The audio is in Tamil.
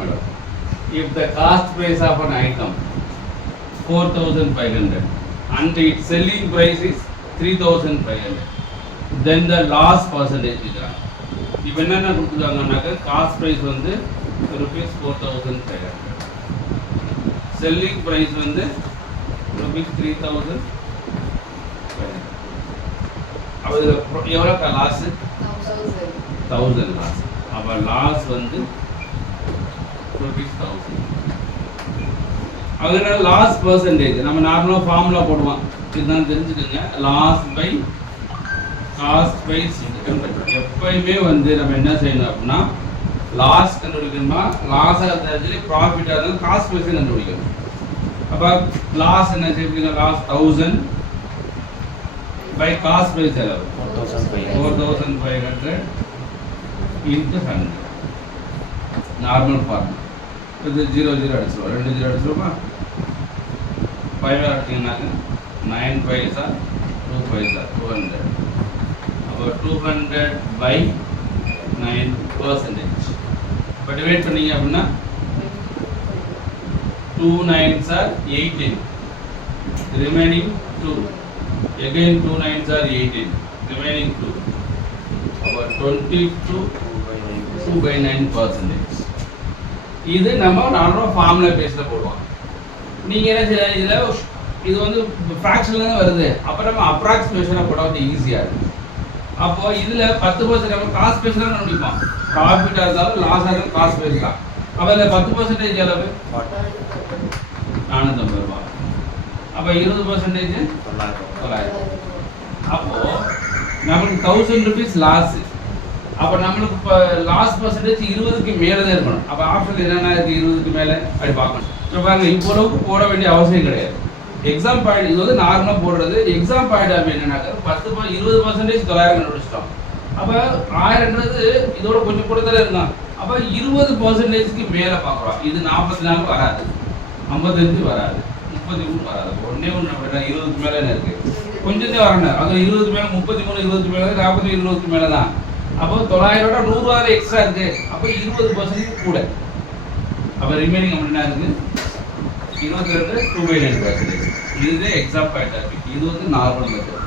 madam. If the cost price of an item 4,500 and its selling price is 3,500, then the loss percentage is wrong. இப்போ என்னென்ன கொடுத்துருக்காங்கன்னாக்க காஸ்ட் ப்ரைஸ் வந்து rupees 4,500, செல்லிங் ப்ரைஸ் வந்து rupees 3,500. அப்போ இதில் எவ்வளோ லாஸு? 1,000 லாஸ். அப்போ லாஸ் வந்து rupees 1,000. அதனால லாஸ் பர்சன்டேஜ் நம்ம நார்மலாக ஃபார்முலா போடுவோம், இதுதான் தெரிஞ்சுக்கோங்க. லாஸ் பை காஸ்ட் பை எப்பயுமே வந்து நம்ம என்ன செய்யணும் அப்படின்னா லாஸ் கண்டுபிடிக்கணுமா, லாஸாக இருந்தாலும் ப்ராஃபிட்டாக இருந்தாலும் காஸ்ட் பைஸை கண்டுபிடிக்கணும். அப்போ லாஸ் என்ன செய்யணும்? லாஸ் 1,000 பை காஸ்ட் பைஸ் எவ்வளவு? 4,500 இன்ட்டு 100. Normal formula. இது 0 0 அடிச்சிடுவோம், 2 0 அடிச்சிடுவோமா? 5 அடிச்சிங்கன்னாக்க 9 பைசா 2 பைசா 200. அப்போ 200 பை 9%. இப்போ டிவைட் பண்ணீங்க அப்படின்னா 2 9s are 18, remaining 2. Again 2 9s are 18, remaining 2. About 22 by 9%. இது நம்ம நார்மலாக ஃபார்முலா பேஸில் போடுவோம். நீங்கள் என்ன செய்ய, இதில் இது வந்து ஃப்ராக்ஷனில் தான் வருது. அப்போ நம்ம அப்ராக்சிமேஷனாக போட்டால் வந்து ஈஸியாக இருக்குது. அப்போது இதில் 10% நம்ம காஸ்ட் பேஸ் தான் கண்டுபிடிப்போம். ப்ராஃபிட்டாக இருந்தாலும் லாஸாக இருந்தாலும் காஸ்ட் பேஸ் தான். அப்போ இதில் 10% அளவு 450 ரூபா. அப்போ 20% 900. அப்போது நம்மளுக்கு 1,000 ருபீஸ் லாஸு. அப்போ நம்மளுக்கு இப்போ லாஸ் பர்சன்டேஜ் 20க்கு மேலே தான் இருக்கணும். அப்போ ஆப்ஷன் என்னென்ன இருக்குது? 20க்கு மேலே அப்படி பார்க்கணும். இப்போ பாருங்க, இவ்வளவுக்கு போட வேண்டிய அவசியம் கிடையாது. எக்ஸாம் பாயிண்ட் இது வந்து நார்மலாக போடுறது. எக்ஸாம் பாயிண்ட் அப்படி என்னன்னாக்க 20% 900 கண்டுபிடிச்சிட்டோம். அப்போ 1000ன்றது இதோட கொஞ்சம் கூட தான் இருந்தான். அப்போ 20%க்கு மேலே பார்க்குறோம். இது 44 வராது, 55 வராது, 33 வராது. ஒன்றே ஒன்று 20க்கு மேலே என்ன இருக்குது? கொஞ்சம் தான் வரணும். அது 20க்கு மேலே 33, 20க்கு மேலே 40, 20க்கு மேலே தான். அப்போ 900 100 எக்ஸ்ட்ரா இருக்கு. அப்போ 20% கூட. அப்போ ரிமைனிங் அப்படின்னா இருக்கு 22 2/9%. இதுதான் எக்ஸாம் பாயிண்ட் ஆஃப். இது வந்து நார்மல் மெத்தட்.